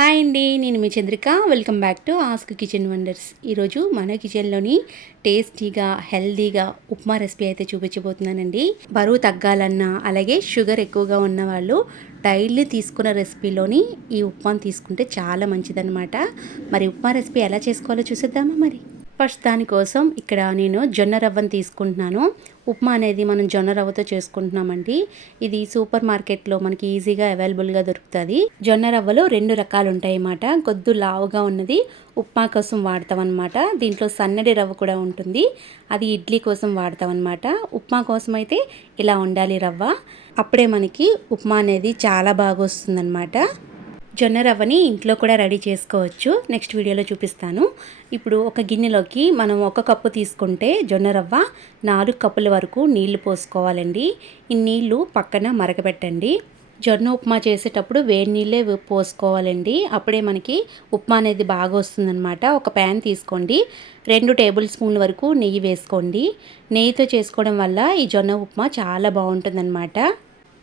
Hi అండి నేను మీ Chandrika. Welcome back to Ask Kitchen Wonders ఈరోజు మన కిచెన్లోని టేస్టీగా హెల్దీగా ఉప్మా రెసిపీ అయితే చూపించబోతున్నానండి. బరువు తగ్గాలన్నా అలాగే షుగర్ ఎక్కువగా ఉన్న వాళ్ళు డైలీ తీసుకున్న రెసిపీలోని ఈ ఉప్మాను తీసుకుంటే చాలా మంచిదన్నమాట. మరి ఉప్మా రెసిపీ ఎలా చేసుకోవాలో చూసేద్దామా మరి? ఫస్ట్ దానికోసం ఇక్కడ నేను జొన్న రవ్వను తీసుకుంటున్నాను. ఉప్మా అనేది మనం జొన్న రవ్వతో చేసుకుంటున్నామండి. ఇది సూపర్ మార్కెట్లో మనకి ఈజీగా అవైలబుల్గా దొరుకుతుంది. జొన్న రవ్వలో రెండు రకాలు ఉంటాయి అన్నమాట కొద్దు లావుగా ఉన్నది ఉప్మా కోసం వాడతాం అనమాట దీంట్లో సన్నడి రవ్వ కూడా ఉంటుంది. అది ఇడ్లీ కోసం వాడతాం అనమాట ఉప్మా కోసం అయితే ఇలా ఉండాలి రవ్వ. అప్పుడే మనకి ఉప్మా అనేది చాలా బాగా వస్తుందన్నమాట. జొన్న రవ్వని ఇంట్లో కూడా రెడీ చేసుకోవచ్చు. నెక్స్ట్ వీడియోలో చూపిస్తాను. ఇప్పుడు ఒక గిన్నెలోకి మనం ఒక కప్పు తీసుకుంటే జొన్న రవ్వ నాలుగు కప్పుల వరకు నీళ్ళు పోసుకోవాలండి. ఈ నీళ్ళు పక్కన మరకబెట్టండి జొన్న ఉప్మా చేసేటప్పుడు వేడి నీళ్ళే పోసుకోవాలండి. అప్పుడే మనకి ఉప్మా అనేది బాగా వస్తుందన్నమాట. ఒక ప్యాన్ తీసుకోండి. రెండు టేబుల్ స్పూన్ల వరకు నెయ్యి వేసుకోండి. నెయ్యితో చేసుకోవడం వల్ల ఈ జొన్న ఉప్మా చాలా బాగుంటుందన్నమాట.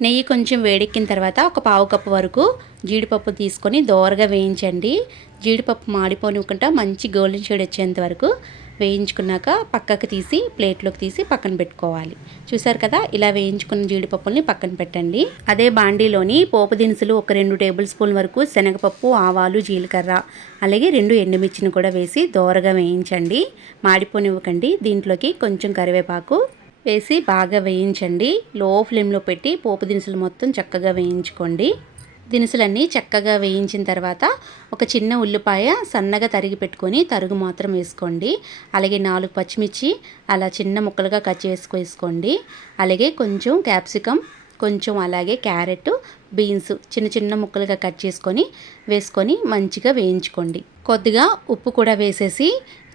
నెయ్యి కొంచెం వేడెక్కిన తర్వాత ఒక పావు కప్పు వరకు జీడిపప్పు తీసుకొని దోరగా వేయించండి. జీడిపప్పు మాడిపోనివ్వకుండా మంచి గోల్డెన్ షేడ్ వచ్చేంత వరకు వేయించుకున్నాక పక్కకు తీసి ప్లేట్లోకి తీసి పక్కన పెట్టుకోవాలి. చూసారు కదా? ఇలా వేయించుకున్న జీడిపప్పుల్ని పక్కన పెట్టండి. అదే బాండీలోని పోపు దినుసులు ఒక రెండు టేబుల్ స్పూన్ వరకు శనగపప్పు ఆవాలు జీలకర్ర అలాగే రెండు ఎండుమిర్చిని కూడా వేసి దోరగా వేయించండి. మాడిపోనివ్వకండి. దీంట్లోకి కొంచెం కరివేపాకు వేసి బాగా వేయించండి. లో ఫ్లేమ్లో పెట్టి పోపు దినుసులు మొత్తం చక్కగా వేయించుకోండి. దినుసులన్నీ చక్కగా వేయించిన తర్వాత ఒక చిన్న ఉల్లిపాయ సన్నగా తరిగి పెట్టుకొని తరుగు మాత్రం వేసుకోండి. అలాగే నాలుగు పచ్చిమిర్చి అలా చిన్న ముక్కలుగా కట్ చేసుకు వేసుకోండి. అలాగే కొంచెం క్యాప్సికమ్ కొంచెం అలాగే క్యారెట్ బీన్స్ చిన్న చిన్న ముక్కలుగా కట్ చేసుకొని వేసుకొని మంచిగా వేయించుకోండి. కొద్దిగా ఉప్పు కూడా వేసేసి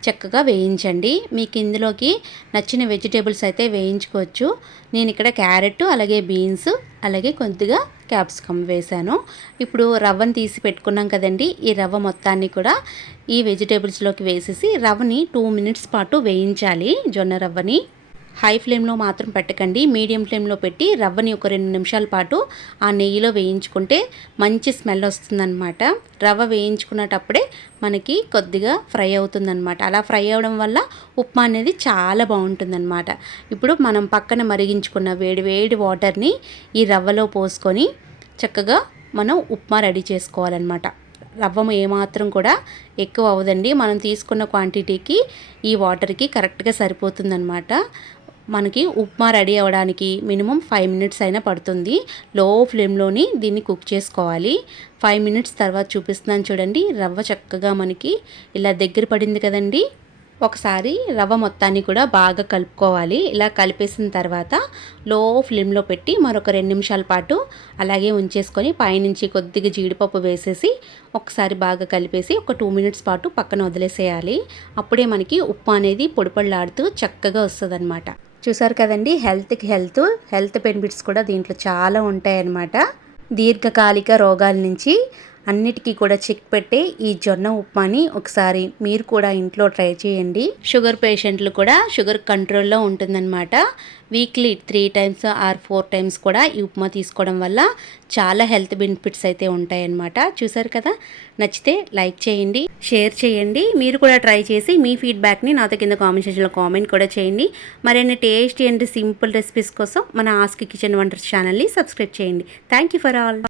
చక్కగా వేయించండి. మీకు ఇందులోకి నచ్చిన వెజిటేబుల్స్ అయితే వేయించుకోవచ్చు. నేను ఇక్కడ క్యారెట్ అలాగే బీన్స్ అలాగే కొద్దిగా క్యాప్సికమ్ వేశాను. ఇప్పుడు రవ్వను తీసి పెట్టుకున్నాం కదండి ఈ రవ్వ మొత్తాన్ని కూడా ఈ వెజిటేబుల్స్లోకి వేసేసి రవ్వని టూ మినిట్స్ పాటు వేయించాలి జొన్న రవ్వని. హై ఫ్లేమ్లో మాత్రం పెట్టకండి మీడియం ఫ్లేమ్లో పెట్టి రవ్వని ఒక రెండు నిమిషాల పాటు ఆ నెయ్యిలో వేయించుకుంటే మంచి స్మెల్ వస్తుందన్నమాట. రవ్వ వేయించుకున్నటప్పుడే మనకి కొద్దిగా ఫ్రై అవుతుందన్నమాట. అలా ఫ్రై అవ్వడం వల్ల ఉప్మా అనేది చాలా బాగుంటుందన్నమాట. ఇప్పుడు మనం పక్కన మరిగించుకున్న వేడి వేడి వాటర్ని ఈ రవ్వలో పోసుకొని చక్కగా మనం ఉప్మా రెడీ చేసుకోవాలన్నమాట. రవ్వ ఏమాత్రం కూడా ఎక్కువ అవ్వదండి. మనం తీసుకున్న క్వాంటిటీకి ఈ వాటర్కి కరెక్ట్గా సరిపోతుందన్నమాట. మనకి ఉప్మా రెడీ అవ్వడానికి మినిమం ఫైవ్ మినిట్స్ అయినా పడుతుంది. లో ఫ్లేమ్లోని దీన్ని కుక్ చేసుకోవాలి. ఫైవ్ మినిట్స్ తర్వాత చూపిస్తున్నాను చూడండి. రవ్వ చక్కగా మనకి ఇలా దగ్గర పడింది కదండి. ఒకసారి రవ్వ మొత్తాన్ని కూడా బాగా కలుపుకోవాలి. ఇలా కలిపేసిన తర్వాత లో ఫ్లేమ్లో పెట్టి మరొక రెండు నిమిషాల పాటు అలాగే ఉంచేసుకొని పైనుంచి కొద్దిగా జీడిపప్పు వేసేసి ఒకసారి బాగా కలిపేసి ఒక టూ మినిట్స్ పాటు పక్కన వదిలేసేయాలి. అప్పుడే మనకి ఉప్మా అనేది పొడిపొడిలాడుతూ చక్కగా వస్తుంది చూసారు కదండి హెల్త్కి హెల్త్ హెల్త్ బెనిఫిట్స్ కూడా దీంట్లో చాలా ఉంటాయన్నమాట. దీర్ఘకాలిక రోగాల నుంచి అన్నిటికీ కూడా చెక్ పెట్టే ఈ జొన్న ఉప్మాని ఒకసారి మీరు కూడా ఇంట్లో ట్రై చేయండి. షుగర్ పేషెంట్లు కూడా షుగర్ కంట్రోల్లో ఉంటుందన్నమాట. Weekly three times or four times కూడా ఈ ఉప్మా తీసుకోవడం వల్ల చాలా హెల్త్ బెనిఫిట్స్ అయితే ఉంటాయన్నమాట. చూసారు కదా? నచ్చితే లైక్ చేయండి షేర్ చేయండి. మీరు కూడా ట్రై చేసి మీ ఫీడ్బ్యాక్ని నాతో కింద కామెంట్ సెక్షన్లో కామెంట్ కూడా చేయండి. మరిన్ని టేస్టీ అండ్ సింపుల్ రెసిపీస్ కోసం మన ఆస్క్ కిచెన్ వండర్స్ ఛానల్ని సబ్స్క్రైబ్ చేయండి. Thank you for all